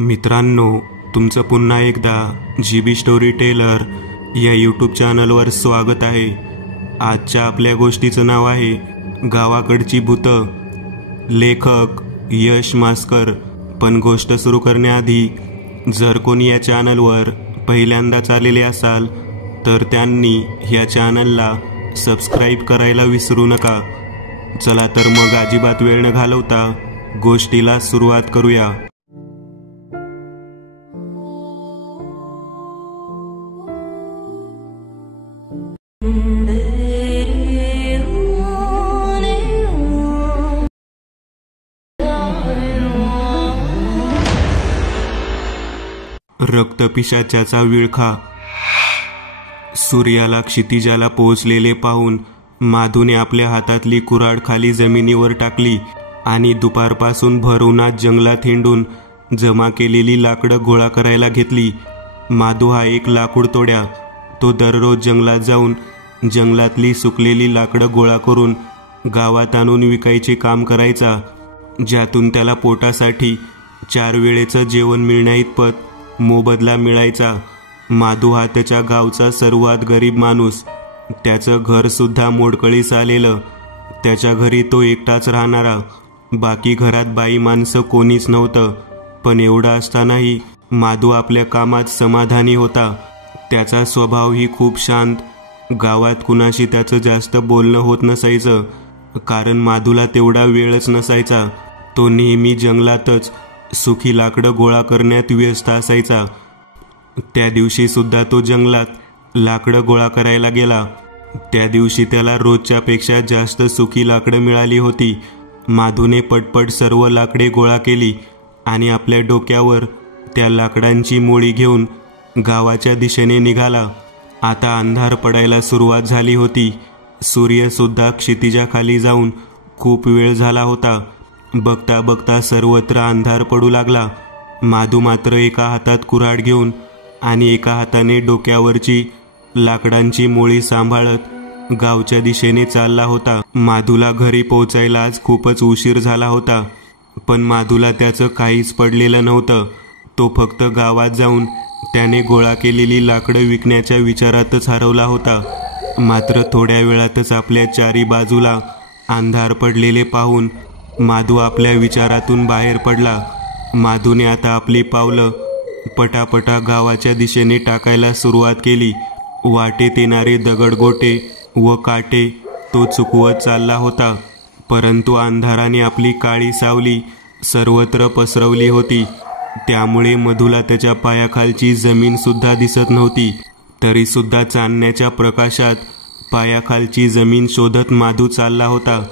मित्रांनो, तुमचं पुन्हा एकदा GB स्टोरी टेलर या यूट्यूब चॅनलवर स्वागत आहे। आजच्या आपल्या गोष्टीचं नाव आहे गावाकडची भूतं। लेखक यश मास्कर। पण गोष्ट सुरू करण्याआधी जर कोणी या चॅनलवर पहिल्यांदाच आलेले असाल तर त्यांनी या चॅनलला सबस्क्राईब करायला विसरू नका। चला तर मग अजिबात वेळ न घालवता गोष्टीला सुरुवात करूया। रक्तपिशाच्याचा विळखा। सूर्याला क्षितिजाला पोहोचलेले पाहून माधूने आपल्या हातातली कुऱ्हाड खाली जमिनीवर टाकली आणि दुपारपासून भर उन्हात जंगलात हिंडून जमा केलेली लाकडं गोळा करायला घेतली। माधू हा एक लाकूड तोड्या। तो दररोज जंगलात जाऊन जंगलातली सुकलेली लाकडं गोळा करून गावात आणून विकायचे काम करायचा, ज्यातून त्याला पोटासाठी 4 वेळेचं जेवण मिळण्याइतपत मोबदला मिळायचा। माधू हा त्याच्या गावचा सर्वात गरीब माणूस। त्याचं घर सुद्धा मोडकळीस आलेलं। त्याच्या घरी तो एकटाच राहणारा। बाकी घरात बाई माणसं कोणीच नव्हतं। पण एवढं असतानाही माधू आपल्या कामात समाधानी होता। त्याचा स्वभावही खूप शांत। गावात कुणाशी त्याचं जास्त बोलणं होत नसायचं, कारण माधूला तेवढा वेळच नसायचा। तो नेहमी जंगलातच सुखी लाकडं गोळा करण्यात व्यस्त असायचा। त्या दिवशी सुद्धा तो जंगलात लाकडं गोळा करायला गेला। त्या दिवशी त्याला रोजच्यापेक्षा जास्त सुखी लाकडं मिळाली होती। माधूने पटपट सर्व लाकडे गोळा केली आणि आपल्या डोक्यावर त्या लाकडांची मोळी घेऊन गावाच्या दिशेने निघाला। आता अंधार पडायला सुरुवात झाली होती। सूर्य सुद्धा क्षितिजाखाली जाऊन खूप वेळ झाला होता। बघता बघता सर्वत्र अंधार पडू लागला। माधू मात्र एका हातात कुऱ्हाड घेऊन आणि एका हाताने डोक्यावरची लाकडांची मोळी सांभाळत गावच्या दिशेने चालला होता। माधूला घरी पोहोचायला आज खूपच उशीर झाला होता, पण माधूला त्याचं काहीच पडलेलं नव्हतं। तो फक्त गावात जाऊन त्याने गोळा केलेली लाकडं विकण्याच्या विचारातच हरवला होता। मात्र थोड्या वेळातच आपल्या चारी बाजूला अंधार पडलेले पाहून माधू आपल्या विचारातून बाहेर पडला। माधूने आता आपली पावलं पटापटा गावाच्या दिशेने टाकायला सुरुवात केली। वाटेत येणारे दगडगोटे व काटे तो चुकवत चालला होता, परंतु अंधाराने आपली काळी सावली सर्वत्र पसरवली होती। त्यामुळे मधूला त्याच्या पायाखालची जमीन सुद्धा दिसत नव्हती। तरी सुद्धा चांदण्याच्या प्रकाशात पायाखालची जमीन शोधत माधू चालला होता।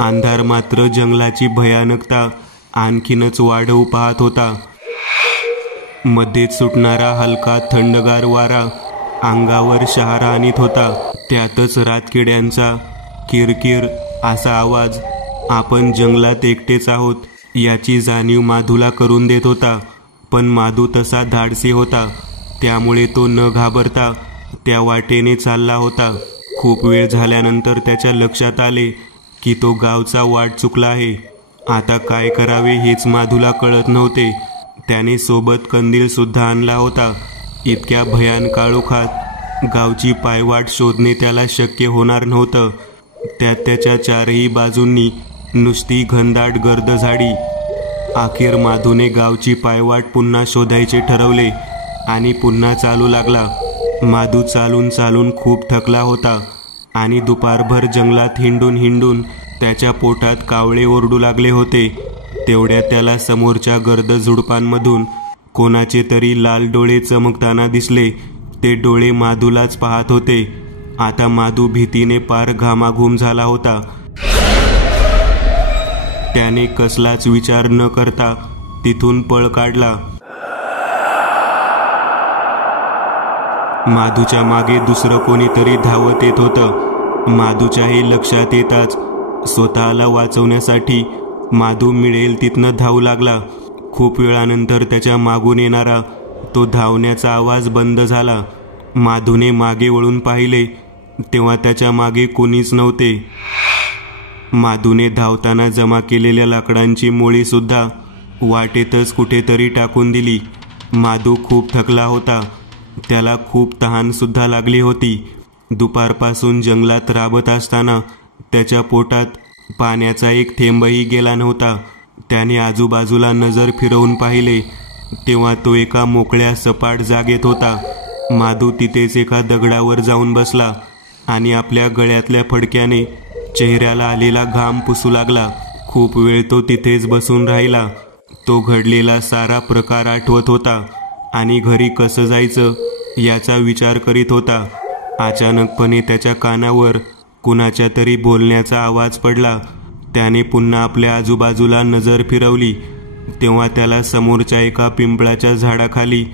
अंधार मात्र जंगलाची भयानकता आणखीनच वाढवू पाहत होता। मध्येच सुटणारा हलका थंडगार वारा अंगावर शहारा आणीत होता। त्यातच रातकिड्यांचा किरकिर असा आवाज आपण जंगलात एकटेच आहोत याची जाणीव माधूला करून देत होता। पण माधू तसा धाडसी होता, त्यामुळे तो न घाबरता त्या वाटेने चालला होता। खूप वेळ झाल्यानंतर त्याच्या लक्षात आले की तो गावचा वाट चुकला आहे। आता काय करावे हेच माधूला कळत नव्हते। त्याने सोबत कंदील सुद्धा आणला होता। इतक्या भयान काळोखात गावची पायवाट शोधणे त्याला शक्य होणार नव्हतं। त्यात त्याच्या चारही बाजूंनी नुसती घनदाट गर्द झाडी। अखेर माधूने गावची पायवाट पुन्हा शोधायचे ठरवले आणि पुन्हा चालू लागला। माधू चालून चालून खूप थकला होता आणि दुपारभर जंगलात हिंडून हिंडून त्याच्या पोटात कावळे ओरडू लागले होते। तेवढ्यात त्याला समोरच्या गर्द झुडपांमधून कोणाचे तरी लाल डोळे चमकताना दिसले। ते डोळे माधूलाच पाहत होते। आता माधू भीतीने पार घामाघूम झाला होता। त्याने कसलाच विचार न करता तिथून पळ काढला। माधूच्या मागे दुसरं कोणीतरी धावत येत होतं। माधूच्या हे लक्षात येताच स्वतःला वाचवण्यासाठी माधू मिळेल तिथनं धावू लागला। खूप वेळानंतर त्याच्या मागून येणारा तो धावण्याचा आवाज बंद झाला। माधूने मागे वळून पाहिले तेव्हा त्याच्या मागे कोणीच नव्हते। माधूने धावताना जमा केलेल्या लाकडांची मोळी सुद्धा वाटेतच कुठेतरी टाकून दिली. माधू खूप थकला होता. त्याला खूप तहानसुद्धा लागली होती. दुपारपासून जंगलात राबत असताना त्याच्या पोटात पाण्याचा एक थेंबही गेला नव्हता. त्याने आजूबाजूला नजर फिरवून पाहिले तेव्हा तो एका मोकळ्या सपाट जागेत होता. माधू तिथेच एका दगडावर जाऊन बसला आणि आपल्या गळ्यातल्या फडक्याने चेहऱ्याला आलेला घाम पुसू लागला. खूप वेळ तो तिथेच बसून राहिला. तो घडलेला सारा प्रकार आठवत होता आणि घरी कसं जायचं याचा विचार करीत होता. अचानकपणे त्याच्या कानावर कुणाच्या तरी बोलण्याचा आवाज पडला. त्याने पुन्हा आपल्या आजूबाजूला नजर फिरवली तेव्हा त्याला समोरच्या एका पिंपळाच्या झाडाखाली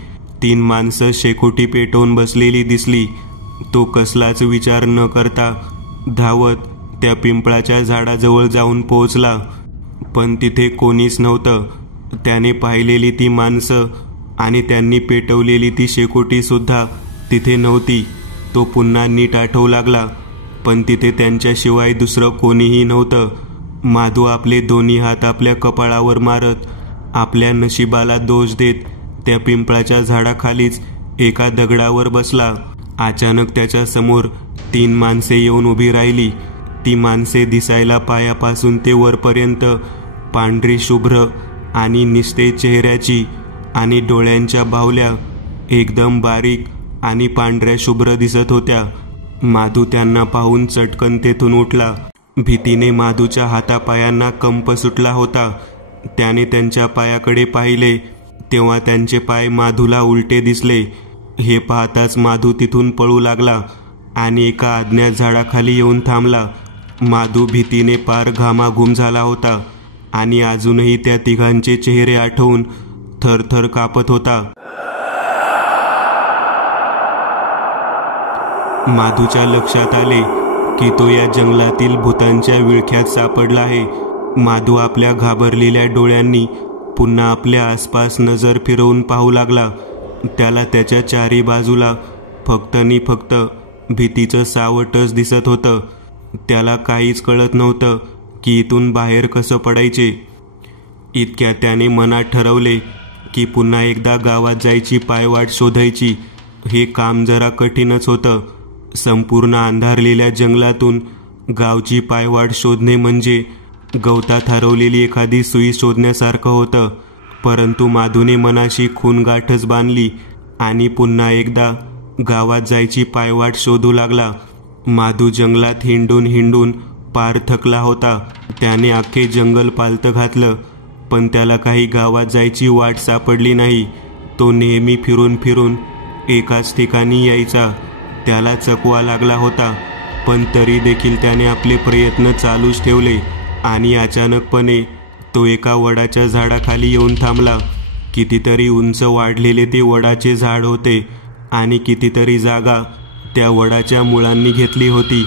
3 माणसं शेकोटी पेटवून बसलेली दिसली. तो कसलाच विचार न करता धावत त्या पिंपळाच्या झाडाजवळ जाऊन पोहोचला, पण तिथे कोणीच नव्हतं. त्याने पाहिलेली ती माणसं आणि त्यांनी पेटवलेली ती शेकोटी सुद्धा तिथे नव्हती. तो पुन्हा नीट आठवू लागला, पण तिथे त्यांच्याशिवाय दुसरं कोणीही नव्हतं. माधू आपले दोन्ही हात आपल्या कपाळावर मारत आपल्या नशिबाला दोष देत त्या पिंपळाच्या झाडाखालीच एका दगडावर बसला. अचानक त्याच्या समोर 3 माणसे येऊन उभी राहिली. ती माणसे दिसायला पायापासून ते वरपर्यंत पांढरी शुभ्र आणि निस्तेज चेहऱ्याची आणि डोळ्यांच्या बाहुल्या एकदम बारीक आणि पांढऱ्या शुभ्र दिसत होत्या. माधू त्यांना पाहून चटकन तेथून उठला. भीतीने माधूच्या हातापायांना कंप सुटला होता. त्याने त्यांच्या पायाकडे पाहिले तेव्हा त्यांचे पाय माधूला उलटे दिसले. हे पाहताच माधू तिथून पळू लागला आणि एका अज्ञात झाडाखाली येऊन थांबला. माधू भीतीने पार घामाघूम झाला होता आणि अजूनही त्या तिघांचे चेहरे आठवून थरथर कापत होता. माधूच्या लक्षात आले की तो या जंगलातील भूतांच्या विळख्यात सापडला आहे. माधू आपल्या घाबरलेल्या डोळ्यांनी पुन्हा आपल्या आसपास नजर फिरवून पाहू लागला. त्याला त्याच्या चारी बाजूला फक्त भीतीचं सावटच दिसत होतं. त्याला काहीच कळत नव्हतं की इथून बाहेर कसं पडायचे. इतक्या त्याने मनात ठरवले की पुन्हा एकदा गावात जायची पायवाट शोधायची. हे काम जरा कठीणच होतं. संपूर्ण अंधारलेल्या जंगलातून गावची पायवाट शोधणे म्हणजे गवतात हरवलेली एखादी सुई शोधण्यासारखं होतं. परंतु माधूने मनाशी खूनगाठच बांधली आणि पुन्हा एकदा गावात जायची पायवाट शोधू लागला. माधू जंगलात हिंडून पार थकला होता. त्याने अख्खे जंगल पालतं घातलं, पण त्याला काही गावात जायची वाट सापडली नाही. तो नेहमी फिरून एकाच ठिकाणी यायचा. त्याला चकवा लागला होता, पण तरी देखील त्याने आपले प्रयत्न चालूच ठेवले आणि अचानकपणे तो एका वडाच्या झाडाखाली येऊन थांबला. कितीतरी उंच वाढलेले ते वडाचे झाड होते आणि कितीतरी जागा त्या वडाच्या मुळांनी घेतली होती.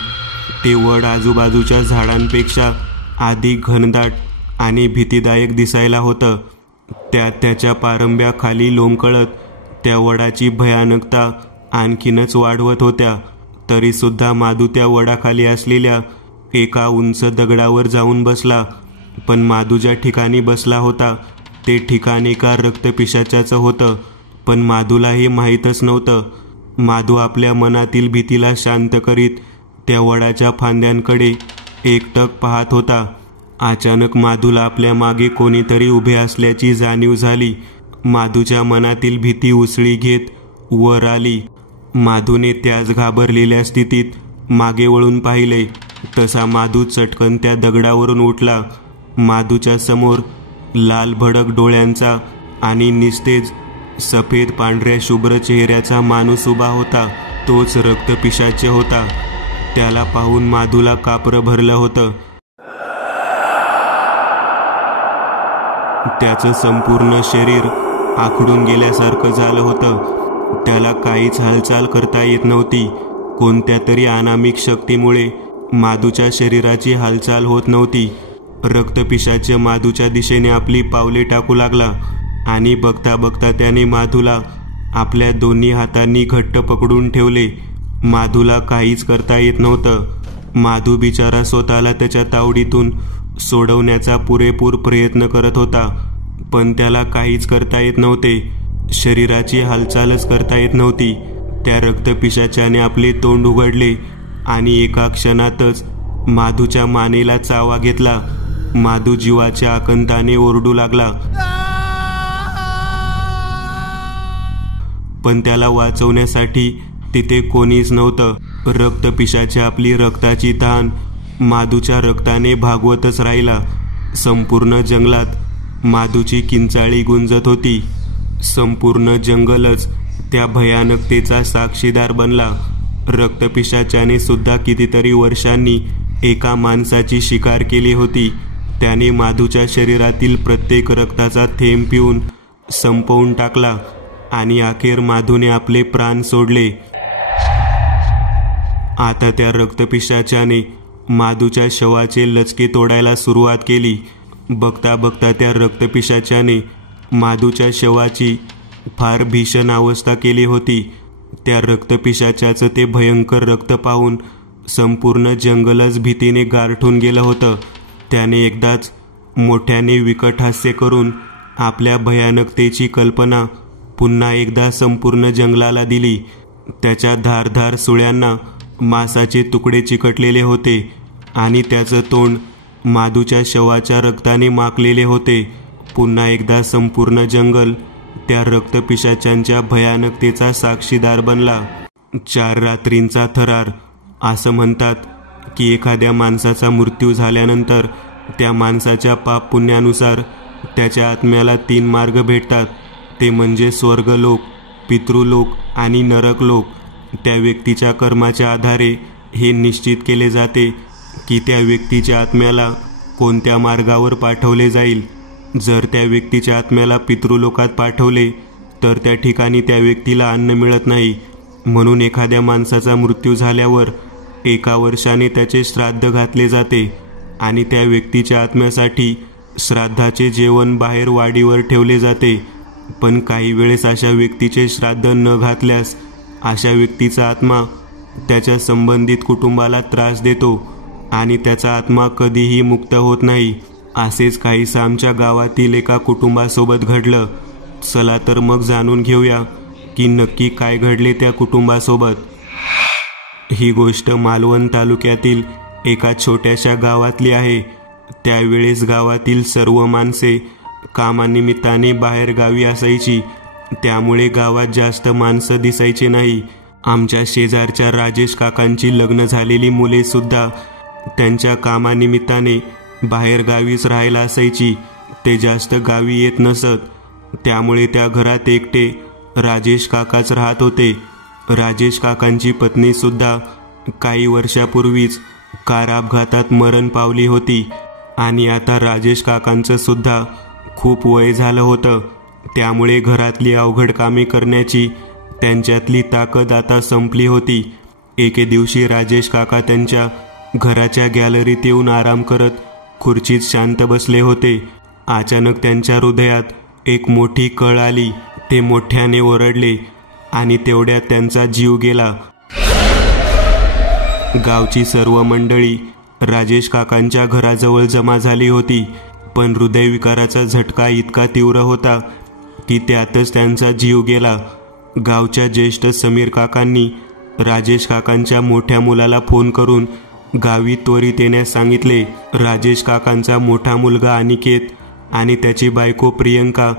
ते वड आजूबाजूच्या झाडांपेक्षा अधिक घनदाट आणि भीतीदायक दिसायला होतं. त्याच्या पारंब्याखाली लोंबकळत त्या वडाची भयानकता आणखीनच वाढवत होत्या. तरीसुद्धा माधू त्या वडाखाली असलेल्या एका उंच दगडावर जाऊन बसला. पण माधू ज्या ठिकाणी बसला होता ते ठिकाण एका रक्तपिशाच्याचं होतं, पण माधूला हे माहीतच नव्हतं. माधू आपल्या मनातील भीतीला शांत करीत त्या वडाच्या फांद्यांकडे एकटक पाहत होता. अचानक माधूला आपल्या मागे कोणीतरी उभे असल्याची जाणीव झाली. माधूच्या मनातील भीती उसळी घेत वर आली. माधूने त्याच घाबरलेल्या स्थितीत मागे वळून पाहिले तसा माधू चटकन त्या दगडावरून उठला. माधूच्या समोर लाल भडक डोळ्यांचा आणि निस्तेज सफेद पांढऱ्या शुभ्र चेहऱ्याचा माणूस उभा होता. तोच रक्तपिशाच होता. त्याला पाहून माधूला कापरं भरलं होतं. त्याचं संपूर्ण शरीर आखडून गेल्यासारखं झालं होतं. त्याला काहीच हालचाल करता येत नव्हती. कोणत्या तरी अनामिक शक्तीमुळे माधूच्या शरीराची हालचाल होत नव्हती. रक्तपिशाच माधूच्या दिशेने आपली पावले टाकू लागला आणि बघता बघता त्याने माधूला आपल्या दोन्ही हातांनी घट्ट पकडून ठेवले. माधूला काहीच करता येत नव्हतं. माधू बिचारा स्वतःला त्याच्या तावडीतून सोडवण्याचा पुरेपूर प्रयत्न करत होता, पण त्याला काहीच करता येत नव्हते. शरीराची हालचालच करता येत नव्हती. त्या रक्तपिशाच्याने आपले तोंड उघडले आणि एका क्षणातच माधूच्या मानेला चावा घेतला. माधू जीवाच्या आकंताने ओरडू लागला, पण त्याला वाचवण्यासाठी तिथे कोणीच नव्हतं. रक्तपिशाचे आपली रक्ताची तहान माधूच्या रक्ताने भागवतच राहिला. संपूर्ण जंगलात माधूची किंचाळी गुंजत होती. संपूर्ण जंगलच त्या भयानकतेचा साक्षीदार बनला. रक्तपिशाच्याने सुद्धा कितीतरी वर्षांनी एका माणसाची शिकार केली होती. त्याने माधूच्या शरीरातील प्रत्येक रक्ताचा थेंब पिऊन संपवून टाकला आणि अखेर माधूने आपले प्राण सोडले. आता त्या रक्तपिशाच्याने माधूच्या शवाचे लचके तोडायला सुरुवात केली. बघता बघता त्या रक्तपिशाच्याने माधूच्या शवाची फार भीषण अवस्था केली होती. त्या रक्तपिशाच्याचं ते भयंकर रक्त पाहून संपूर्ण जंगलच भीतीने गारठून गेलं होतं. त्याने एकदाच मोठ्याने विकट हास्य करून आपल्या भयानकतेची कल्पना पुन्हा एकदा संपूर्ण जंगलाला दिली. त्याच्या धारधार सुळ्यांना मांसाचे तुकडे चिकटलेले होते आणि त्याचं तोंड माधूच्या शवाच्या रक्ताने माखलेले होते. पुन्हा एकदा संपूर्ण जंगल त्या रक्तपिशाच्यांच्या भयानकतेचा साक्षीदार बनला. 4 रात्रींचा थरार. असं म्हणतात की एखाद्या माणसाचा मृत्यू झाल्यानंतर त्या माणसाच्या पाप पुण्यानुसार त्याच्या आत्म्याला 3 मार्ग भेटतात. ते म्हणजे स्वर्गलोक, पितृलोक आणि नरकलोक. त्या व्यक्तीच्या कर्माच्या आधारे हे निश्चित केले जाते की त्या व्यक्तीच्या आत्म्याला कोणत्या मार्गावर पाठवले जाईल. जर त्या व्यक्तीच्या आत्म्याला पितृलोकात पाठवले तर त्या ठिकाणी त्या व्यक्तीला अन्न मिळत नाही. म्हणून एखाद्या माणसाचा मृत्यू झाल्यावर 1 वर्षाने त्याचे श्राद्ध घातले जाते आणि त्या व्यक्तीच्या आत्म्यासाठी श्राद्धाचे जेवण बाहेर वाडीवर ठेवले जाते. पण काही वेळेस अशा व्यक्तीचे श्राद्ध न घातल्यास अशा व्यक्तीचा आत्मा त्याच्या संबंधित कुटुंबाला त्रास देतो आणि त्याचा आत्मा कधीही मुक्त होत नाही. असेच काहीसं आमच्या गावातील एका कुटुंबासोबत घडलं. चला तर मग जाणून घेऊया की नक्की काय घडले त्या कुटुंबासोबत. ही गोष्ट मालवण तालुक्यातील एका छोट्याशा गावातली आहे. त्यावेळेस गावातील सर्व माणसे कामानिमित्ताने बाहेर गावी असायची. त्यामुळे गावात जास्त माणसं दिसायची नाही. आमच्या शेजारच्या राजेश काकांची लग्न झालेली मुले सुद्धा त्यांच्या कामानिमित्ताने बाहेर गावीच राहायला असायची. ते जास्त गावी येत नसत. त्यामुळे त्या घरात एकटे राजेश काकाच राहत होते. राजेश काकांची पत्नी सुद्धा काही वर्षापूर्वीच कार अपघातात मरण पावली होती आणि आता राजेश काकांचं सुद्धा खूप वय झालं होतं. त्यामुळे घरातली अवघड कामे करण्याची त्यांच्यातली ताकद आता संपली होती. एके दिवशी राजेश काका त्यांच्या घराच्या गॅलरीत येऊन आराम करत खुर्चीत शांत बसले होते. अचानक त्यांच्या हृदयात एक मोठी कळ आली. ते मोठ्याने ओरडले आणि तेवढ्यात त्यांचा जीव गेला. गावची सर्व मंडळी राजेश काकांच्या घराजवळ जमा झाली होती. पण हृदयविकाराचा झटका इतका तीव्र होता की त्यातच त्यांचा जीव गेला. गावच्या ज्येष्ठ समीर काकांनी राजेश काकांच्या मोठ्या मुलाला फोन करून गावी त्वरित येण्यास सांगितले. राजेश काकांचा मोठा मुलगा अनिकेत आणि त्याची बायको प्रियंका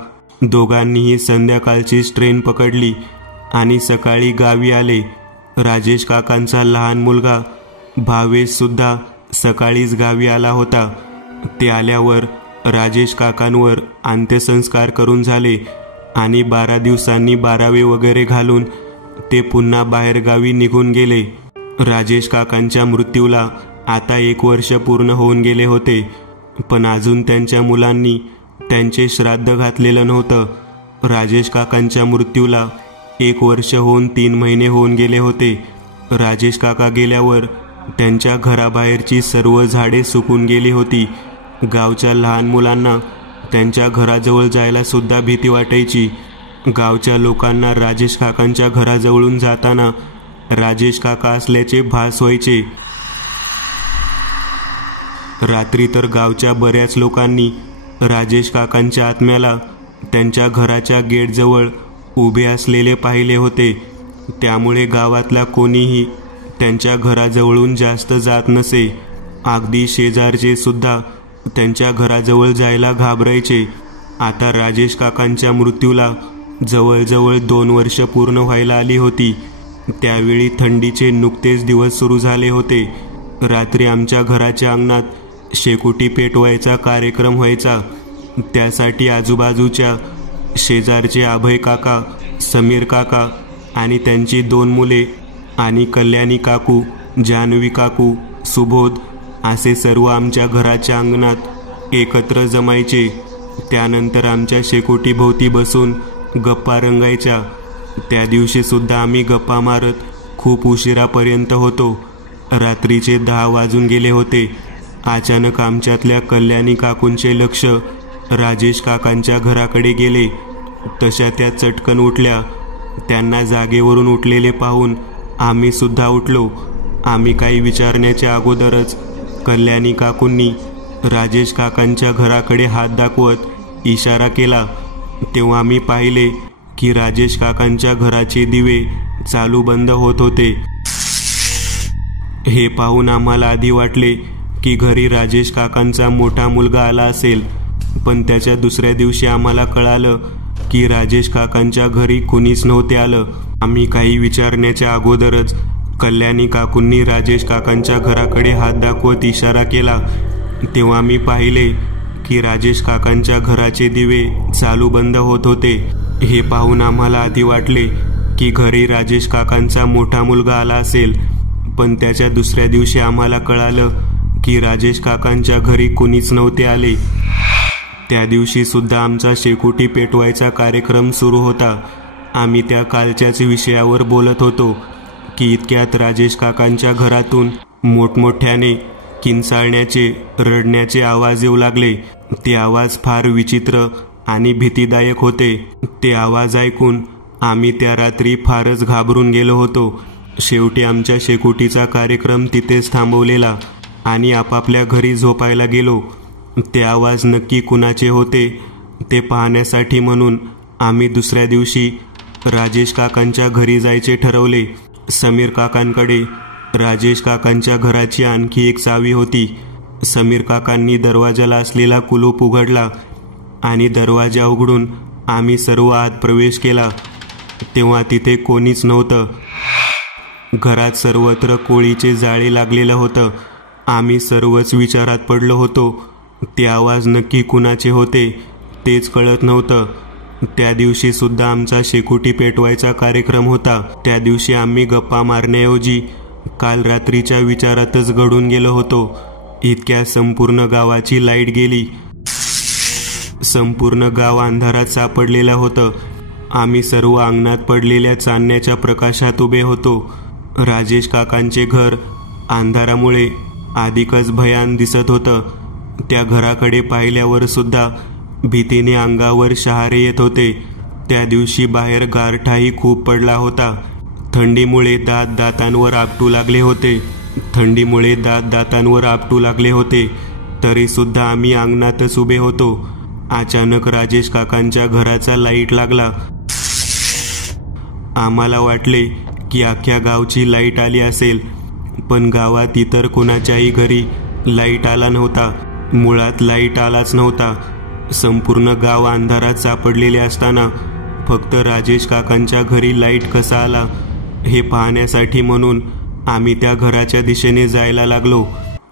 दोघांनीही संध्याकाळचीच ट्रेन पकडली आणि सकाळी गावी आले. राजेश काकांचा लहान मुलगा भावेश सुद्धा सकाळीच गावी आला होता. ते आल्यावर राजेश काकांवर अंत्यसंस्कार करून झाले आणि 12 दिवसांनी 12वे वगैरे घालून ते पुन्हा बाहेर गावी निघून गेले. राजेश काकांच्या मृत्यूला आता 1 वर्ष पूर्ण होऊन गेले होते. पण अजून त्यांच्या मुलांनी त्यांचे श्राद्ध घातलेलं नव्हतं. राजेश काकांच्या मृत्यूला 1 वर्ष होऊन 3 महिने होऊन गेले होते. राजेश काका गेल्यावर त्यांच्या घराबाहेरची सर्व झाडे सुकून गेली होती. गावच्या लहान मुलांना त्यांच्या घराजवळ जायला सुद्धा भीती वाटायची. गावच्या लोकांना राजेश काकांच्या घराजवळून जाताना राजेश काका असल्याचे भास व्हायचे. रात्री तर गावच्या बऱ्याच लोकांनी राजेश काकांच्या आत्म्याला त्यांच्या घराच्या गेटजवळ उभे असलेले पाहिले होते. त्यामुळे गावातला कोणीही त्यांच्या घराजवळून जास्त जात नसे. अगदी शेजारचे सुद्धा त्यांच्या घराजवळ जायला घाबरायचे. आता राजेश काकांच्या मृत्यूला जवळजवळ 2 वर्ष पूर्ण व्हायला आली होती. त्यावेळी थंडीचे नुकतेच दिवस सुरू झाले होते. रात्री आमच्या घराच्या अंगणात शेकोटी पेटवायचा कार्यक्रम व्हायचा. त्यासाठी आजूबाजूच्या शेजारचे अभय काका, समीर काका आणि त्यांची 2 मुले आणि कल्याणी काकू, जान्हवी काकू, सुबोध असे सर्व आमच्या घराच्या अंगणात एकत्र जमायचे. त्यानंतर आमच्या शेकोटीभोवती बसून गप्पा रंगायच्या. त्या दिवशी सुद्धा आम्ही गप्पा मारत खूप उशिरापर्यंत होतो. रात्रीचे 10 वाजून गेले होते. अचानक आमच्यातल्या कल्याणी काकूंचे लक्ष राजेश काकांच्या घराकडे गेले. तशा त्या चटकन उठल्या. त्यांना जागेवरून उठलेले पाहून आम्ही सुद्धा उठलो. आम्ही काही विचारण्याच्या अगोदरच कल्याणी काकूंनी राजेश काकांच्या घराकडे हात दाखवत इशारा केला. तेव्हा आम्ही पाहिले की राजेश काकांच्या घराचे दिवे चालू बंद होत होते. हे पाहून आम्हाला आधी वाटले की घरी राजेश काकांचा मोठा मुलगा आला असेल, पण त्याच्या दुसऱ्या दिवशी आम्हाला कळालं की राजेश काकांच्या घरी कुणीच नव्हते आलं. आम्ही काही विचारण्याच्या अगोदरच कल्याणी काकूंनी राजेश काकांच्या घराकडे हात दाखवत इशारा केला. तेव्हा आम्ही पाहिले की राजेश काकांच्या घराचे दिवे चालू बंद होत होते. हे पाहून आम्हाला आधी वाटले की घरी राजेश काकांचा मोठा मुलगा आला असेल, पण त्याच्या दुसऱ्या दिवशी आम्हाला कळालं की राजेश काकांच्या घरी कुणीच नव्हते आले. त्या दिवशी सुद्धा आमचा शेकोटी पेटवायचा कार्यक्रम सुरू होता. आम्ही त्या कालच्याच विषयावर बोलत होतो की इतक्यात राजेश काकांच्या घरातून मोठमोठ्याने किंचाळण्याचे, रडण्याचे आवाज येऊ लागले. ते आवाज फार विचित्र आणि भीतीदायक होते. ते आवाज ऐकून आम्ही त्या रात्री फारच घाबरून गेलो होतो. शेवटी आमच्या शेकोटीचा कार्यक्रम तिथेच थांबवलेला आणि आपापल्या घरी झोपायला गेलो. ते आवाज नक्की कुणाचे होते ते पाहण्यासाठी म्हणून आम्ही दुसऱ्या दिवशी राजेश काकांच्या घरी जायचे ठरवले. समीर काकांकडे राजेश काकांच्या घराची आणखी एक चावी होती. समीर काकांनी दरवाजाला असलेला कुलूप उघडला आणि दरवाजा उघडून आम्ही सर्व आत प्रवेश केला. तेव्हा तिथे कोणीच नव्हतं. घरात सर्वत्र कोळीचे जाळे लागलेलं होतं. आम्ही सर्वच विचारात पडलो होतो. ते आवाज नक्की कुणाचे होते तेच कळत नव्हतं. त्या दिवशी सुद्धा आमचा शेकोटी पेटवायचा कार्यक्रम होता. त्या दिवशी आम्ही गप्पा मारण्याऐवजी काल रात्रीच्या विचारातच गढून गेलो होतो. इतक्या संपूर्ण गावाची लाईट गेली. संपूर्ण गाव अंधारात सापडलेलं होतं. आम्ही सर्व अंगणात पडलेल्या चांदण्याच्या प्रकाशात उभे होतो. राजेश काकांचे घर अंधारामुळे अधिकच भयान दिसत होतं. त्या घराकडे पाहिल्यावर सुद्धा भीतीने अंगावर शहारे येत होते. त्या दिवशी बाहेर गारठाही खूप पडला होता. थंडीमुळे दातांवर आपटू लागले होते. तरी सुद्धा आम्ही अंगणातच उभे होतो. अचानक राजेश काकांच्या घराचा लाईट लागला. आम्हाला वाटले की अख्ख्या गावची लाईट आली असेल, पण गावात इतर कोणाच्याही घरी लाईट आला नव्हता. मुळात लाईट आलाच नव्हता. संपूर्ण गाव अंधारात सापडलेले असताना फक्त राजेश काकांच्या घरी लाईट कसा आला हे पाहण्यासाठी म्हणून आम्ही त्या घराच्या दिशेने जायला लागलो.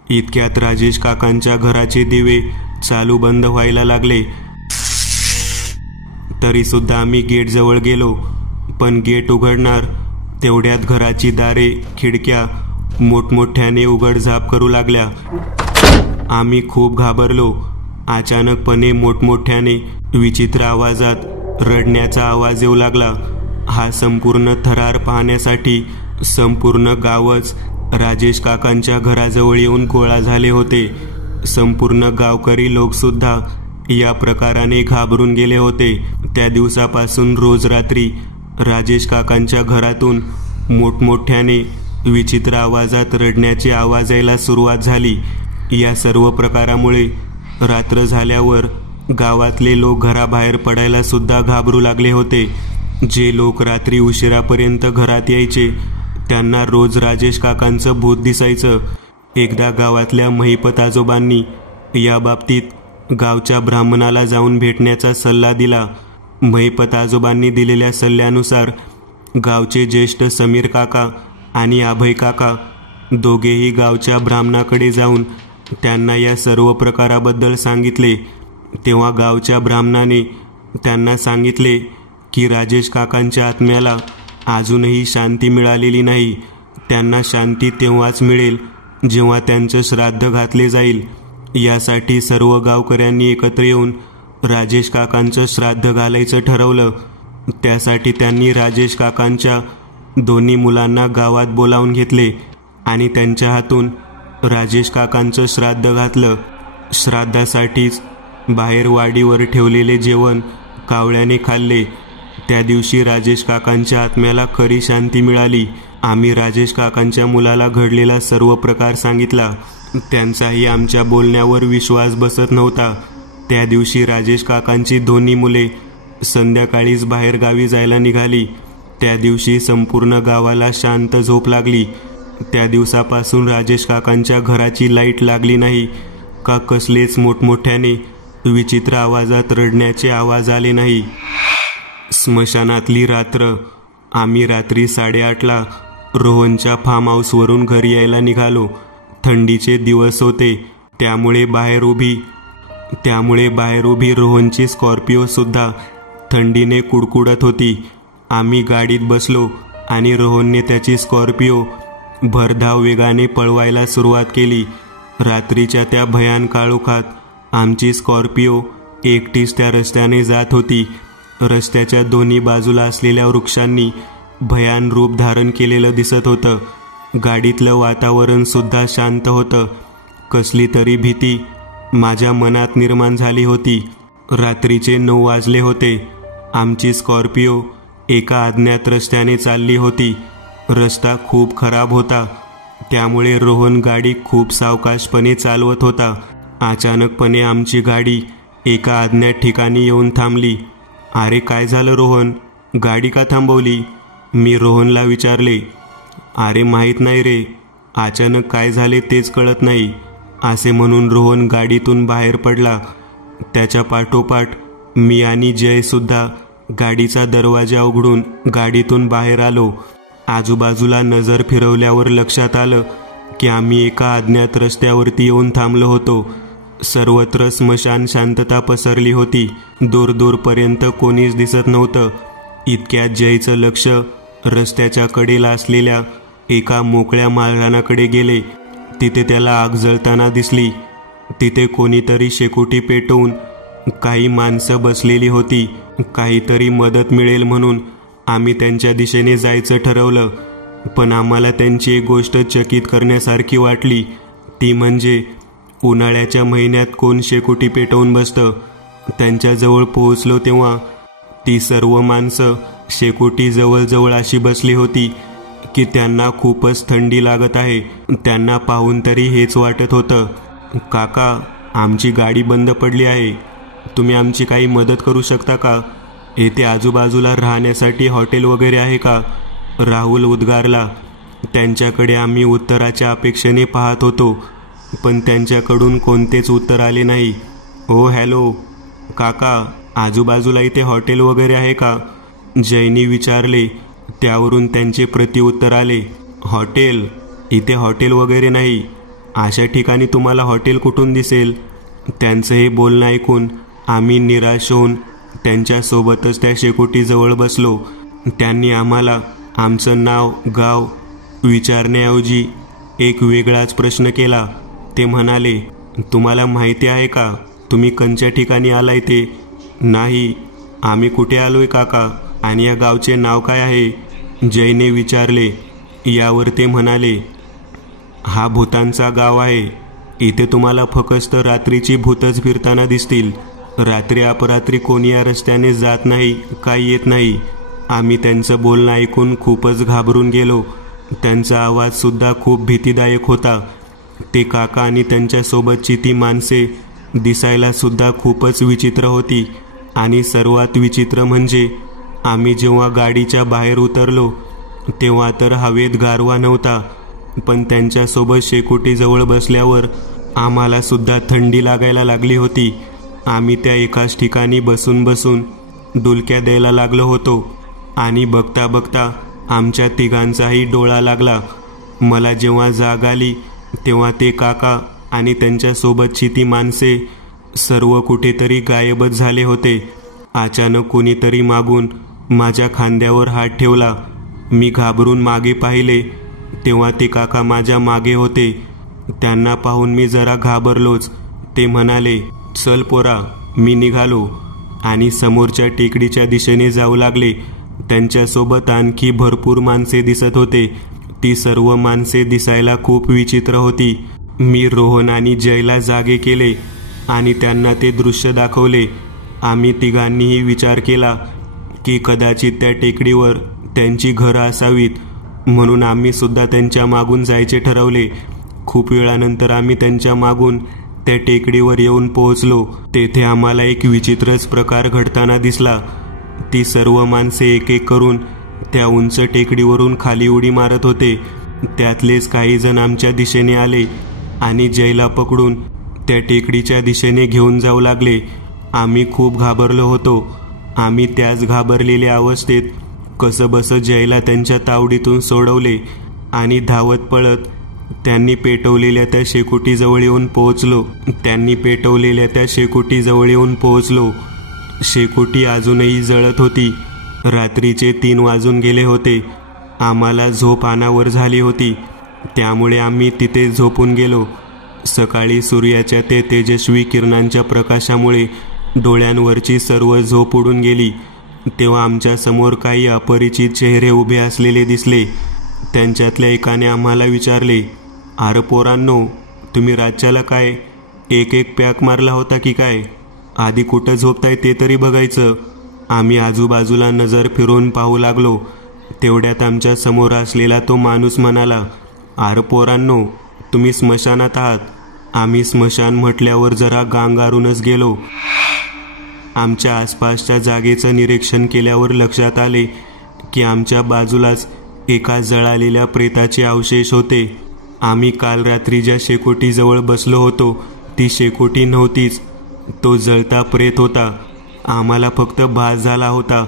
इतक्यात राजेश काकांच्या घराचे दिवे चालू बंद व्हायला लागले. तरी सुद्धा आम्ही गेटजवळ गेलो, पण गेट उघडणार तेवढ्यात घराची दारे, खिडक्या मोठमोठ्याने उघडझाप करू लागल्या. आम्ही खूप घाबरलो. अचानकपणे मोठमोठ्याने विचित्र आवाजात रडण्याचा आवाज येऊ लागला. हा संपूर्ण थरार पाहण्यासाठी संपूर्ण गावच राजेश काकांच्या घराजवळ येऊन गोळा झाले होते. संपूर्ण गावकरी लोक सुद्धा या प्रकाराने घाबरून गेले होते. त्या दिवसापासून रोज रात्री राजेश काकांच्या घरातून मोठमोठ्याने विचित्र आवाजात रडण्याचे आवाज यायला सुरुवात झाली. या सर्व प्रकारामुळे रात्र झाल्यावर गावातले लोक घराबाहेर पडायला सुद्धा घाबरू लागले होते. जे लोक रात्री उशिरापर्यंत घरात यायचे त्यांना रोज राजेश काकांचं भूत दिसायचं. एकदा गावातल्या महिपत आजोबांनी या बाबतीत गावच्या ब्राह्मणाला जाऊन भेटण्याचा सल्ला दिला. महिपत आजोबांनी दिलेल्या सल्ल्यानुसार गावचे ज्येष्ठ समीर काका आणि अभय काका दोघेही गावच्या ब्राह्मणाकडे जाऊन त्यांना या सर्व प्रकाराबद्दल सांगितले. तेव्हा गावच्या ब्राह्मणाने त्यांना सांगितले की राजेश काकांच्या आत्म्याला अजूनही शांती मिळालेली नाही. त्यांना शांती तेव्हाच मिळेल जेव्हा त्यांचं श्राद्ध घातले जाईल. यासाठी सर्व गावकऱ्यांनी एकत्र येऊन राजेश काकांचं श्राद्ध घालायचं ठरवलं. त्यासाठी त्यांनी राजेश काकांच्या दोन्ही मुलांना गावात बोलावून घेतले आणि त्यांच्या हातून राजेश काकांचं श्राद्ध घातलं. श्राद्धासाठीच बाहेर वाडीवर ठेवलेले जेवण कावळ्याने खाल्ले. त्या दिवशी राजेश काकांच्या आत्म्याला खरी शांती मिळाली. आम्ही राजेश काकांच्या मुलाला घडलेला सर्व प्रकार सांगितला. त्यांचाही आमच्या बोलण्यावर विश्वास बसत नव्हता. त्या दिवशी राजेश काकांची दोन्ही मुले संध्याकाळीच बाहेर गावी जायला निघाली. त्या दिवशी संपूर्ण गावाला शांत झोप लागली. त्या दिवसापासून राजेश काकांच्या घराची लाईट लागली नाही का कसलेच मोठमोठ्याने विचित्र आवाजात रडण्याचे आवाज आले नाही. स्मशानातली रात्र. आम्ही रात्री 8:30ला रोहनच्या फार्म हाऊसवरून घरी यायला निघालो. थंडीचे दिवस होते, त्यामुळे बाहेर उभी रोहनची स्कॉर्पिओ सुद्धा थंडीने कुडकुडत होती. आम्ही गाडीत बसलो आणि रोहनने त्याची स्कॉर्पिओ भरधाव वेगाने पळवायला सुरुवात केली. रात्रीच्या त्या भयान काळोखात आमची स्कॉर्पिओ एकटीच त्या रस्त्याने जात होती. रस्त्याच्या दोन्ही बाजूला असलेल्या वृक्षांनी भयान रूप धारण केलेलं दिसत होतं. गाडीतलं वातावरण सुद्धा शांत होतं. कसली तरी भीती माझ्या मनात निर्माण झाली होती. रात्रीचे 9 वाजले होते. आमची स्कॉर्पिओ एका अज्ञात रस्त्याने चालली होती. रस्ता खूप खराब होता, त्यामुळे रोहन गाडी खूप सावकाशपणे चालवत होता. अचानकपणे आमची गाडी एका अज्ञात ठिकाणी येऊन थांबली. अरे काय झालं रोहन, गाडी का थांबवली? मी रोहनला विचारले. अरे माहीत नाही रे, अचानक काय झाले तेच कळत नाही, असे म्हणून रोहन गाडीतून बाहेर पडला. त्याच्या पाठोपाठ मी आणि जय सुद्धा गाडीचा दरवाजा उघडून गाडीतून बाहेर आलो. आजूबाजूला नजर फिरवल्यावर लक्षात आलं की आम्ही एका अज्ञात रस्त्यावरती येऊन थांबलो होतो. सर्वत्र स्मशान शांतता पसरली होती. दूरपर्यंत कोणीच दिसत नव्हतं. इतक्यात जयचं लक्ष रस्त्याच्या कडेला असलेल्या एका मोकळ्या माळरानाकडे गेले. तिथे त्याला आग जळताना दिसली. तिथे कोणीतरी शेकोटी पेटवून काही माणसं बसलेली होती. काहीतरी मदत मिळेल म्हणून आम्ही त्यांच्या दिशेने जायचं ठरवलं. पण आम्हाला त्यांची एक गोष्ट चकित करण्यासारखी वाटली. ती म्हणजे उन्हाळ्याच्या महिन्यात कोण शेकोटी पेटवून बसतं. त्यांच्याजवळ पोहोचलो तेव्हा ती सर्व माणसं शेकोटी जवळजवळ अशी बसली होती की त्यांना खूपच थंडी लागत आहे. त्यांना पाहून तरी हेच वाटत होतं. काका, आमची गाडी बंद पडली आहे, तुम्ही आमची काही मदत करू शकता का? येथे आजूबाजूला राहण्यासाठी हॉटेल वगैरे आहे का? राहुल उद्गारला. त्यांच्याकडे आम्ही उत्तराच्या अपेक्षेने पाहत होतो, पण त्यांच्याकडून कोणतेच उत्तर आले नाही. ओ हॅलो काका, आजूबाजूला इथे हॉटेल वगैरे आहे का? जयनी विचारले. त्यावरून त्यांचे प्रत्युत्तर आले. हॉटेल? इथे हॉटेल वगैरे नाही. अशा ठिकाणी तुम्हाला हॉटेल कुठून दिसेल? त्यांचं हे बोलणं ऐकून आम्ही निराश होऊन त्यांच्यासोबतच त्या शेकोटीजवळ बसलो. त्यांनी आम्हाला आमचं नाव गाव विचारण्याऐवजी एक वेगळाच प्रश्न केला. ते म्हणाले, तुम्हाला माहिती आहे का तुम्ही कोणत्या ठिकाणी आलाय ते? नाही. आम्ही कुठे आलोय काका, आणि या गावचे नाव काय आहे? जयने विचारले. यावर ते म्हणाले, हा भूतांचा गाव आहे. इथे तुम्हाला फक्त रात्रीची भूतच फिरताना दिसतील. रात्री अपरात्री कोणी या रस्त्याने जात नाही, काही येत नाही. आम्ही त्यांचं बोलणं ऐकून खूपच घाबरून गेलो. त्यांचा आवाज सुद्धा खूप भीतीदायक होता. ते काका आणि त्यांच्यासोबतची ती माणसे दिसायला सुद्धा खूपच विचित्र होती. आणि सर्वात विचित्र म्हणजे आम्ही जेव्हा गाडीच्या बाहेर उतरलो तेव्हा तर हवेत गारवा नव्हता, पण त्यांच्यासोबत शेकोटीजवळ बसल्यावर आम्हाला सुद्धा थंडी लागायला लागली होती. आम्ही त्या एकाच ठिकाणी बसून बसून डुलक्या द्यायला लागलो होतो आणि बघता बघता आमच्या तिघांचाही डोळा लागला. मला जेव्हा जाग आली तेव्हा ते काका आणि त्यांच्यासोबतची ती माणसे सर्व कुठेतरी गायबच झाले होते. अचानक कोणीतरी मागून माझ्या खांद्यावर हात ठेवला. मी घाबरून मागे पाहिले तेव्हा ते काका माझ्या मागे होते. त्यांना पाहून मी जरा घाबरलोच. ते म्हणाले, चल पोरा. मी निघालो आणि समोरच्या टेकडीच्या दिशेने जाऊ लागले. त्यांच्यासोबत आणखी भरपूर माणसे दिसत होते. ती सर्व माणसे दिसायला खूप विचित्र होती. मी रोहन आणि जयला जागे केले आणि त्यांना ते दृश्य दाखवले. आम्ही तिघांनीही विचार केला की कदाचित त्या टेकडीवर त्यांची घरं असावीत, म्हणून आम्ही सुद्धा त्यांच्या मागून जायचे ठरवले. खूप वेळानंतर आम्ही त्यांच्या मागून त्या टेकडीवर येऊन पोहोचलो. तेथे आम्हाला एक विचित्रच प्रकार घडताना दिसला. ती सर्व माणसे एक एक करून त्या उंच टेकडीवरून खाली उडी मारत होते. त्यातलेच काही जण आमच्या दिशेने आले आणि जयला पकडून त्या टेकडीच्या दिशेने घेऊन जाऊ लागले. आम्ही खूप घाबरलो होतो. आम्ही त्याच घाबरलेल्या अवस्थेत कसंबसं जयला त्यांच्या तावडीतून सोडवले आणि धावत पळत त्यांनी पेटवलेल्या त्या शेकोटीजवळ येऊन पोहोचलो. शेकोटी अजूनही जळत होती. रात्रीचे 3 वाजून गेले होते. आम्हाला झोप अनावर झाली होती, त्यामुळे आम्ही तिथे झोपून गेलो. सकाळी सूर्याच्या ते तेजस्वी किरणांच्या प्रकाशामुळे डोळ्यांवरची सर्व झोप उडून गेली. तेव्हा आमच्या समोर काही अपरिचित चेहरे उभे असलेले दिसले. त्यांच्यातल्या एकाने आम्हाला विचारले, अरे पोरांनो, तुम्ही रातच्याला काय एक एक पॅक मारला होता की काय? आधी कुठं झोपताय ते तरी बघायचं. आम्ही आजूबाजूला नजर फिरवून पाहू लागलो. तेवढ्यात आमच्या समोर असलेला तो माणूस म्हणाला, अरे पोरांनो, तुम्ही स्मशानात आहात. आम्ही स्मशान म्हटल्यावर जरा गांगारूनच गेलो. आमच्या आसपासच्या जागेचं निरीक्षण केल्यावर लक्षात आले की आमच्या बाजूलाच एका जळालेल्या प्रेताचे अवशेष होते. आम्ही काल रात्री ज्या शेकोटीजवळ बसलो होतो ती शेकोटी नव्हतीच, तो जळता प्रेत होता. आम्हाला फक्त भास झाला होता.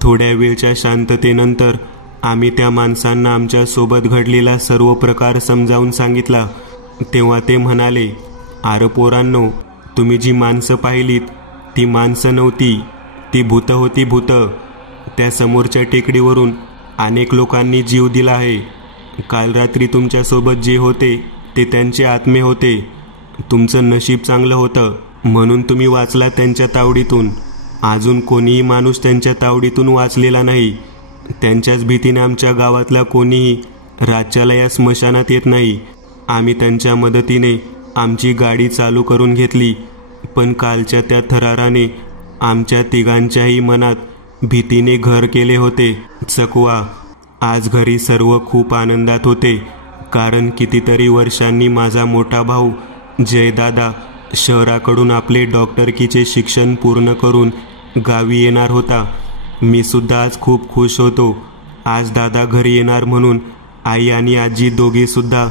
थोड्या वेळच्या शांततेनंतर आम्ही त्या माणसांना आमच्यासोबत घडलेला सर्व प्रकार समजावून सांगितला. तेव्हा ते म्हणाले, अरे पोरांनो, तुम्ही जी माणसं पाहिलीत ती माणसं नव्हती, ती भूतं होती, भूतं. त्या समोरच्या टेकडीवरून अनेक लोकांनी जीव दिला आहे. काल रात्री तुमच्यासोबत जे होते ते त्यांचे आत्मे होते. तुमचं नशीब चांगलं होतं म्हणून तुम्ही वाचला त्यांच्या तावडीतून. अजून कोणीही माणूस त्यांच्या तावडीतून वाचलेला नाही. त्यांच्याच भीतीने आमच्या गावातला कोणीही रातच्याला या स्मशानात येत नाही. आम्ही त्यांच्या मदतीने आमची गाडी चालू करून घेतली, पण कालच्या त्या थराराने आमच्या तिघांच्याही मनात भीतीने घर केले होते. चकवा. आज घरी सर्व खूप आनंदात होते, कारण कितीतरी वर्षांनी माझा मोठा भाऊ जयदादा शहराकडून आपले डॉक्टरकीचे शिक्षण पूर्ण करून गावी येणार होता. मी सुद्धा आज खूप खुश होतो. आज दादा घरी येणार म्हणून आई आणि आजी दोघी सुद्धा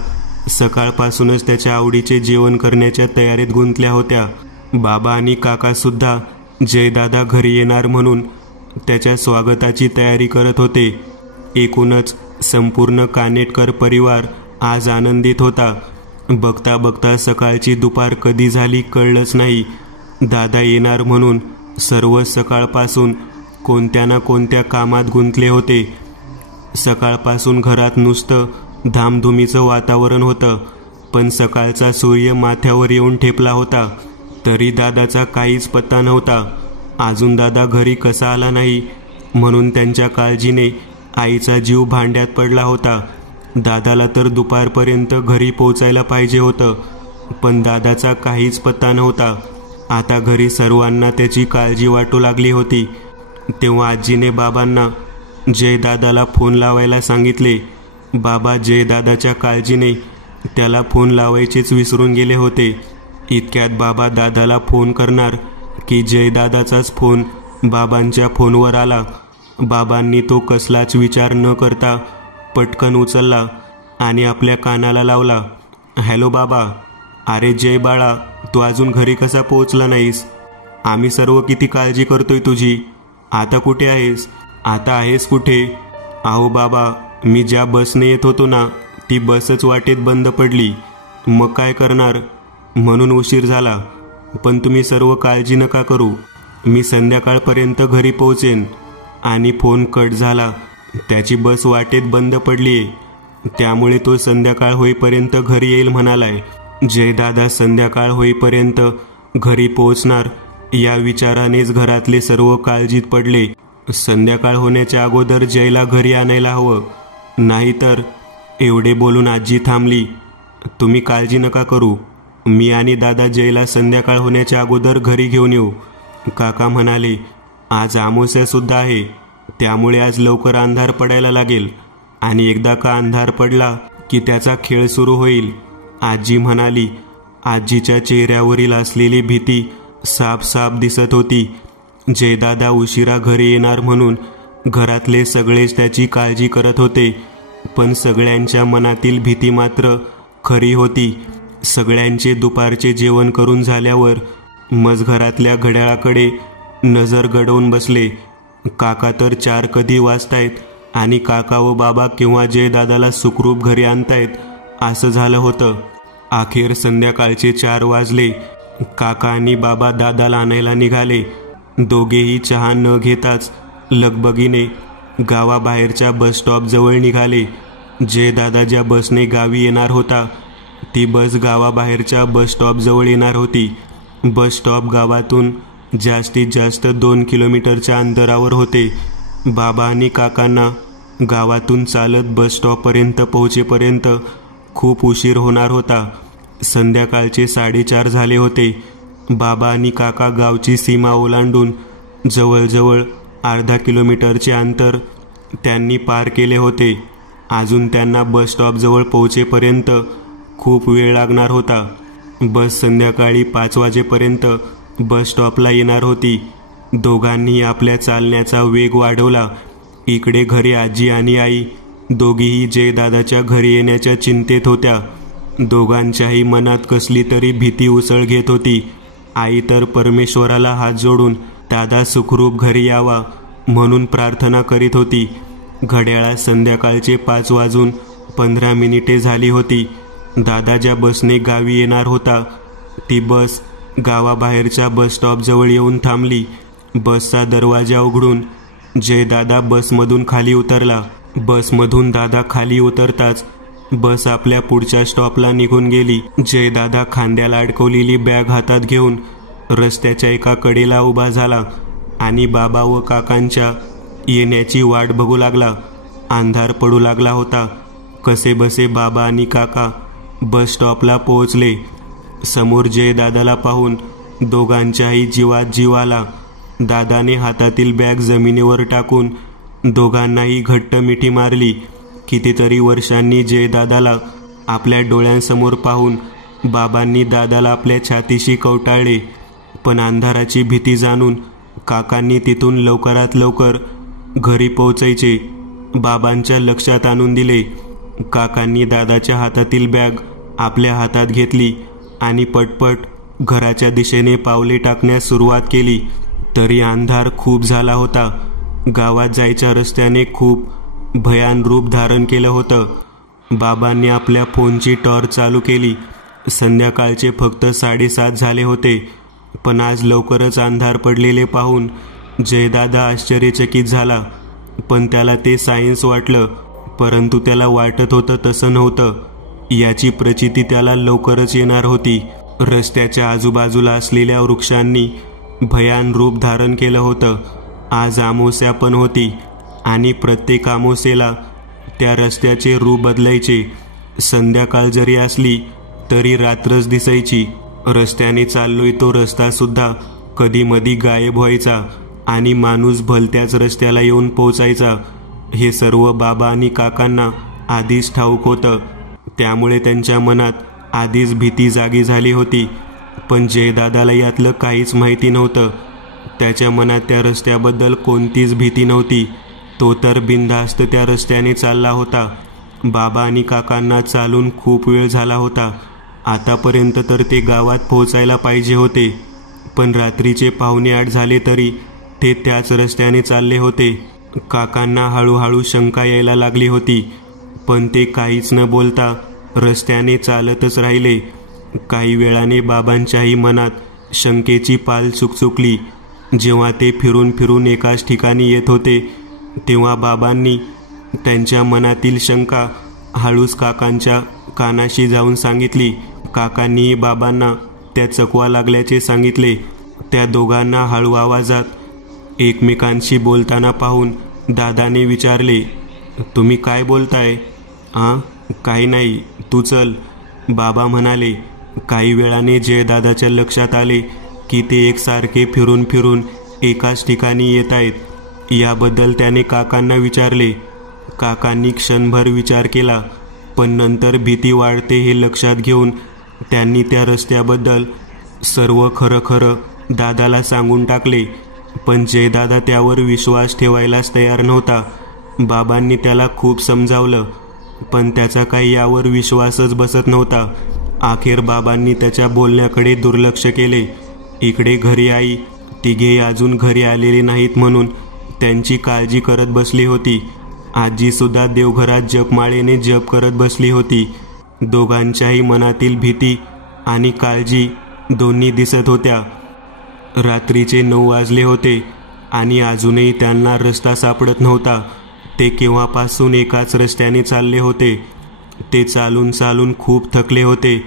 सकाळपासूनच त्याच्या आवडीचे जेवण करण्याच्या तयारीत गुंतल्या होत्या. बाबा आणि काका सुद्धा जयदादा घरी येणार म्हणून त्याच्या स्वागताची तयारी करत होते. एकूणच संपूर्ण कानेटकर परिवार आज आनंदित होता. बघता बघता सकाळची दुपार कधी झाली कळलंच नाही. दादा येणार म्हणून सर्व सकाळपासून कोणत्या ना कोणत्या कामात गुंतले होते. सकाळपासून घरात नुसतं धामधुमीचं वातावरण होतं, पण सकाळचा सूर्य माथ्यावर येऊन ठेपला होता तरी दादाचा काहीच पत्ता नव्हता. अजून दादा घरी कसा आला नाही म्हणून त्यांच्या काळजीने आईचा जीव भांड्यात पडला होता. दादाला तर दुपारपर्यंत घरी पोचायला पाहिजे होतं, पण दादाचा काहीच पत्ता नव्हता. आता घरी सर्वांना त्याची काळजी वाटू लागली होती. तेव्हा आजीने बाबांना जयदादाला फोन लावायला सांगितले. बाबा जयदादाच्या काळजीने त्याला फोन लावायचेच विसरून गेले होते. इतक्यात बाबा दादाला फोन करणार की जयदादाचाच फोन बाबांच्या फोनवर आला. बाबांनी तो कसलाच विचार न करता पटकन उचलला आणि आपल्या कानाला लावला. हॅलो बाबा. अरे जय बाळा, तू अजून घरी कसा पोहोचला नाहीस? आम्ही सर्व किती काळजी करतोय तुझी. आता कुठे आहेस? आता आहेस कुठे? अहो बाबा, मी ज्या बसने येत होतो ना, ती बसच वाटेत बंद पडली. मग काय करणार, म्हणून उशीर झाला. पण तुम्ही सर्व काळजी नका करू, मी संध्याकाळपर्यंत घरी पोहोचेन. आणि फोन कट झाला. त्याची बस वाटेत बंद पडलीये, त्यामुळे तो संध्याकाळ होईपर्यंत घरी येईल म्हणालाय. जयदादा संध्याकाळ होईपर्यंत घरी पोहोचणार या विचारानेच घरातले सर्व काळजीत पडले. संध्याकाळ होण्याच्या अगोदर जयला घरी आणायला हवं, नाहीतर. एवढे बोलून आजी थांबली. तुम्ही काळजी नका करू, मी आणि दादा जयला संध्याकाळ होण्याच्या अगोदर घरी घेऊन येऊ. काका म्हणाले, आज अमावस्या सुद्धा आहे, त्यामुळे आज लवकर अंधार पडायला लागेल आणि एकदा का अंधार पडला की त्याचा खेळ सुरू होईल. आजी म्हणाली. आजीच्या चेहऱ्यावरील असलेली भीती साफ साफ दिसत होती. जयदादा उशिरा घरी येणार म्हणून घरातले सगळेच त्याची काळजी करत होते, पण सगळ्यांच्या मनातील भीती मात्र खरी होती. सगळ्यांचे दुपारचे जेवण करून झाल्यावर मज घरातल्या घड्याळाकडे नजर गडवून बसले. काका तर 4 कधी वाजतायत आणि काका व बाबा केव्हा जयदादाला सुखरूप घरी आणतायत असं झालं होतं. अखेर संध्याकाळचे 4 वाजले. काका आणि बाबा दादाला आणायला निघाले. दोघेही चहा न घेताच लगबगीने गावाबाहेरच्या बसस्टॉपजवळ निघाले. जयदादा ज्या बसने गावी येणार होता, ती बस गावाबाहेरच्या बसस्टॉपजवळ येणार होती. बसस्टॉप गावातून जास्तीत जास्त 2 किलोमीटरच्या अंतरावर होते. बाबा आणि काकांना गावातून चालत बसस्टॉपपर्यंत पोहोचेपर्यंत खूप उशीर होणार होता. संध्याकाळचे 4:30 झाले होते. बाबा आणि काका गावची सीमा ओलांडून जवळजवळ अर्धा किलोमीटरचे अंतर त्यांनी पार केले होते. अजून त्यांना बसस्टॉपजवळ पोहोचेपर्यंत खूप वेळ लागणार होता. बस संध्याकाळी 5 वाजेपर्यंत बसस्टॉपला येणार होती. दोघांनी आपल्या चालण्याचा वेग वाढवला. इकडे घरी आजी आणि आई दोघीही जयदादाच्या घरी येण्याच्या चिंतेत होत्या. दोघांच्याही मनात कसली तरी भीती उसळ घेत होती. आई तर परमेश्वराला हात जोडून दादा सुखरूप घरी यावा म्हणून प्रार्थना करीत होती. घड्याळात संध्याकाळचे 5:15 झाली होती. दादा ज्या बसने गावी येणार होता, ती बस गावाबाहेरच्या बसस्टॉपजवळ येऊन थांबली. बसचा दरवाजा उघडून जयदादा बसमधून खाली उतरला. बसमधून दादा खाली उतरताच बस आपल्या पुढच्या स्टॉपला निघून गेली. जयदादा खांद्याला अडकवलेली बॅग हातात घेऊन रस्त्याच्या एका कडेला उभा झाला आणि बाबा व काकांच्या येण्याची वाट बघू लागला. अंधार पडू लागला होता. कसेबसे बाबा आणि काका बस स्टॉपला पोहोचले. समोर जयदादाला पाहून दोघांच्याही जीवात जीव आला. दादाने हातातील बॅग जमिनीवर टाकून दोघांनाही घट्ट मिठी मारली. कितीतरी वर्षांनी जयदादाला आपल्या डोळ्यांसमोर पाहून बाबांनी दादाला आपल्या छातीशी कवटाळले. पण अंधाराची भीती जाणून काकांनी तिथून लवकरात लवकर घरी पोहोचायचे बाबांच्या लक्षात आणून दिले. काकांनी दादाच्या हातातील बॅग आपल्या हातात घेतली आणि पटपट घराच्या दिशेने पावले टाकण्यास सुरुवात केली. तरी अंधार खूप झाला होता. गावात जायच्या रस्त्याने खूप भयान रूप धारण केलं होतं. बाबांनी आपल्या फोनची टॉर्च चालू केली. संध्याकाळचे फक्त 7:30 झाले होते, पण आज लवकरच अंधार पडलेले पाहून जयदादा आश्चर्यचकित झाला. पण त्याला ते सायन्स वाटलं, परंतु त्याला वाटत होतं तसं नव्हतं. याची प्रचिती त्याला लवकरच येणार होती. रस्त्याच्या आजूबाजूला असलेल्या वृक्षांनी भयान रूप धारण केलं होतं. आज अमावस्या पण होती आणि प्रत्येक अमावस्येला त्या रस्त्याचे रूप बदलायचे. संध्याकाळ जरी असली तरी रात्रच दिसायची. रस्त्याने चाललोय तो रस्ता सुद्धा कधी मधी गायब व्हायचा आणि माणूस भलत्याच रस्त्याला येऊन पोचायचा. हे सर्व बाबा आणि काकांना आधीच ठाऊक होतं, त्यामुळे त्यांच्या मनात आधीच भीती जागी झाली होती. पण जयदादाला यातलं काहीच माहिती नव्हतं. त्याच्या मनात त्या रस्त्याबद्दल कोणतीच भीती नव्हती. तो तर बिनधास्त त्या रस्त्याने चालला होता. बाबा आणि काकांना चालून खूप वेळ झाला होता. आतापर्यंत तर ते गावात पोहोचायला पाहिजे होते, पण रात्रीचे 7:45 झाले तरी ते त्याच रस्त्याने चालले होते. काकांना हळूहळू शंका यायला लागली होती, पण ते काहीच न बोलता रस्त्याने चालतच राहिले. काही वेळाने बाबांच्याही मनात शंकेची पाल चुकचुकली. जेव्हा ते फिरून फिरून एकाच ठिकाणी येत होते, तेव्हा बाबांनी त्यांच्या मनातील शंका हळूच काकांच्या कानाशी जाऊन सांगितली. काकांनीही बाबांना त्या चकवा लागल्याचे सांगितले. त्या दोघांना हळू आवाजात एकमेकांशी बोलताना पाहून दादाने विचारले, तुम्ही काय बोलताय? काही नाही, तू चल, बाबा म्हणाले. काही वेळाने जयदादाच्या लक्षात आले की ते एकसारखे फिरून फिरून एकाच ठिकाणी येत आहेत. याबद्दल त्याने काकांना विचारले. काकांनी क्षणभर विचार केला, पण नंतर भीती वाढते हे लक्षात घेऊन त्यांनी त्या रस्त्याबद्दल सर्व खरं खरं दादाला सांगून टाकले. पण जयदादा त्यावर विश्वास ठेवायलाच तयार नव्हता. बाबांनी त्याला खूप समजावलं, पण त्याचा काही यावर विश्वासच बसत नव्हता. अखेर बाबांनी त्याच्या बोलण्याकडे दुर्लक्ष केले. इकडे घरी आई तिघेही अजून घरी आलेले नाहीत म्हणून त्यांची काळजी करत बसली होती. आजी सुद्धा देवघरात जपमाळेने जप करत बसली होती. दोघांच्याही मनातील भीती आणि काळजी दोन्ही दिसत होत्या. रात्रीचे 9 वाजले होते आणि अजूनही त्यांना रस्ता सापडत नव्हता. ते केव्हापासून एकाच रस्त्याने चालले होते. ते चालून चालून खूप थकले होते.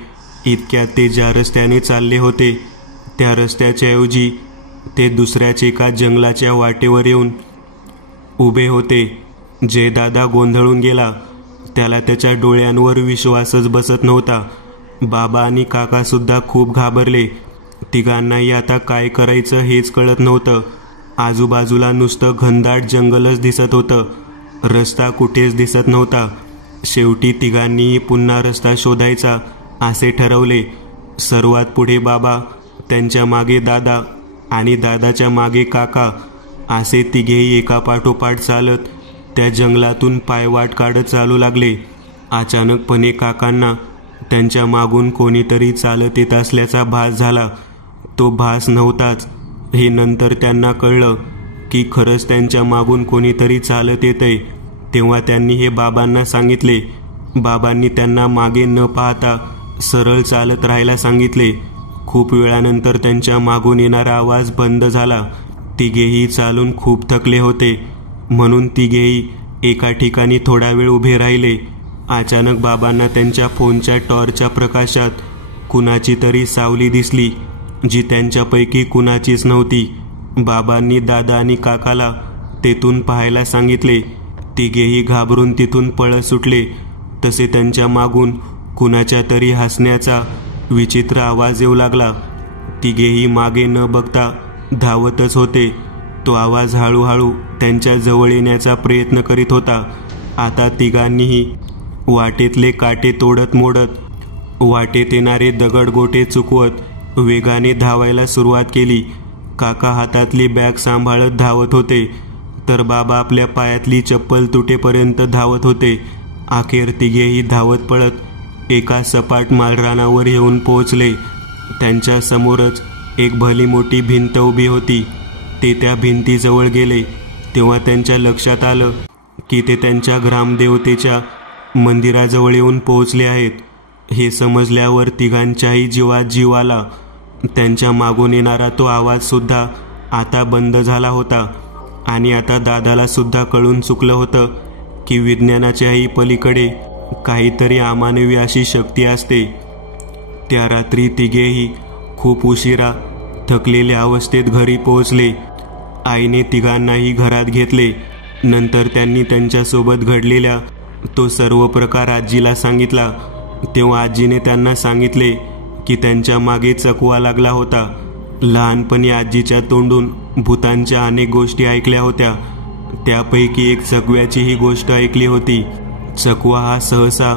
इतक्यात ते ज्या रस्त्याने चालले होते त्या रस्त्याच्या ऐवजी ते दुसऱ्याच एका जंगलाच्या वाटेवर येऊन उभे होते. जयदादा गोंधळून गेला. त्याला त्याच्या डोळ्यांवर विश्वासच बसत नव्हता. बाबा आणि काका सुद्धा खूप घाबरले. तिघांनाही आता काय करायचं हेच कळत नव्हतं. आजूबाजूला नुसतं घनदाट जंगलच दिसत होतं. रस्ता कुठेच दिसत नव्हता. शेवटी तिघांनीही पुन्हा रस्ता शोधायचा असे ठरवले. सर्वात पुढे बाबा, त्यांच्या मागे दादा आणि दादाच्या मागे काका असे तिघेही एकापाठोपाठ चालत त्या जंगलातून पायवाट काढत चालू लागले. अचानकपणे काकांना त्यांच्या मागून कोणीतरी चालत येत असल्याचा भास झाला. तो भास नव्हताच हे नंतर त्यांना कळलं की खरंच त्यांच्या मागून कोणीतरी चालत येतंय. तेव्हा त्यांनी हे बाबांना सांगितले. बाबांनी त्यांना मागे न पाहता सरळ चालत राहायला सांगितले. खूप वेळानंतर त्यांच्या मागून येणारा आवाज बंद झाला. तिघेही चालून खूप थकले होते म्हणून तिघेही एका ठिकाणी थोडा वेळ उभे राहिले. अचानक बाबांना त्यांच्या फोनच्या टॉर्चच्या प्रकाशात कुणाची तरी सावली दिसली, जी त्यांच्यापैकी कुणाचीच नव्हती. बाबांनी दादा आणि काकाला तेथून पाहायला सांगितले. तिघेही घाबरून तिथून पळत सुटले. तसे त्यांच्या मागून कुणाच्या तरी हसण्याचा विचित्र आवाज येऊ लागला. तिघेही मागे न बघता धावतच होते. तो आवाज हळूहळू त्यांच्या जवळ येण्याचा प्रयत्न करीत होता. आता तिघांनीही वाटेतले काटे तोडत मोडत वाटेत येणारे दगडगोटे चुकवत वेगाने धावायला सुरुवात केली. काका हातातली बॅग सांभाळत धावत होते, तर बाबा आपल्या पायातली चप्पल तुटेपर्यंत धावत होते. अखेर तिघेही धावत पळत एका सपाट माळरानावर येऊन पोहोचले. त्यांच्या समोरच एक भली मोठी भिंत उभी होती. ते त्या भिंतीजवळ गेले तेव्हा त्यांच्या लक्षात आलं की ते त्यांच्या ग्रामदेवतेच्या मंदिराजवळ येऊन पोहोचले आहेत. हे समजल्यावर तिघांच्याही जीवात जीव आला. त्यांच्या मागून येणारा तो आवाज सुद्धा आता बंद झाला होता आणि आता दादाला सुद्धा कळून चुकलं होतं की विज्ञानाच्याही पलीकडे काहीतरी अमानवी अशी शक्ती असते. त्या रात्री तिघेही खूप उशिरा थकलेल्या अवस्थेत घरी पोहोचले. आईने तिघांनाही घरात घेतले. नंतर त्यांनी त्यांच्यासोबत घडलेल्या तो सर्व प्रकार आजीला सांगितला. तेव्हा आजीने त्यांना सांगितले की त्यांच्या मागे चकवा लागला होता. लहानपणी आजीच्या तोंडून भूतांच्या अनेक गोष्टी ऐकल्या होत्या. त्यापैकी एक चकव्याची ही गोष्ट ऐकली होती. चकवा हा सहसा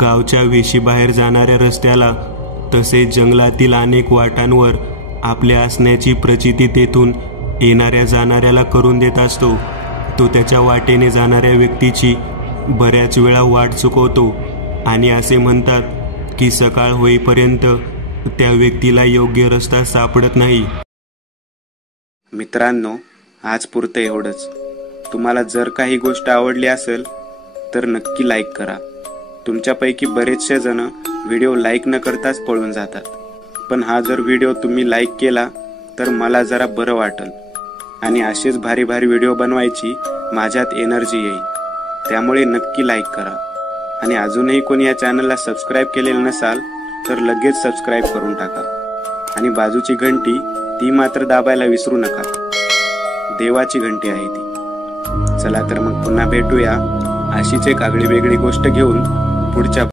गावच्या वेशीबाहेर जाणाऱ्या रस्त्याला तसेच जंगलातील अनेक वाटांवर आपल्या असण्याची प्रचिती तेथून येणाऱ्या जाणाऱ्याला करून देत असतो. तो त्याच्या वाटेने जाणाऱ्या व्यक्तीची बऱ्याच वेळा वाट चुकवतो आणि असे म्हणतात की सकाळ होईपर्यंत त्या व्यक्तीला योग्य रस्ता सापडत नाही. मित्रांनो, आज पुरतं एवढंच. तुम्हाला जर काही गोष्ट आवडली असेल तर नक्की लाईक करा. तुमच्यापैकी बरेचसे जण व्हिडिओ लाईक न करताच पळून जातात, पण हा जर व्हिडिओ तुम्ही लाईक केला तर मला जरा बरं वाटेल आणि असेच भारी भारी व्हिडिओ बनवायची माझ्यात एनर्जी येईल. त्यामुळे नक्की लाईक करा आणि अजूनही कोणी या चॅनलला सबस्क्राईब केलेलं नसाल तर लगेच सबस्क्राईब करून टाका आणि बाजूची घंटी ती मात्र दाबायला विसरू नका. देवाची घंटी आहे ती. चला तर मग पुन्हा भेटूया अशीच एक आगळी वेगळी गोष्ट घेऊन पुढच्या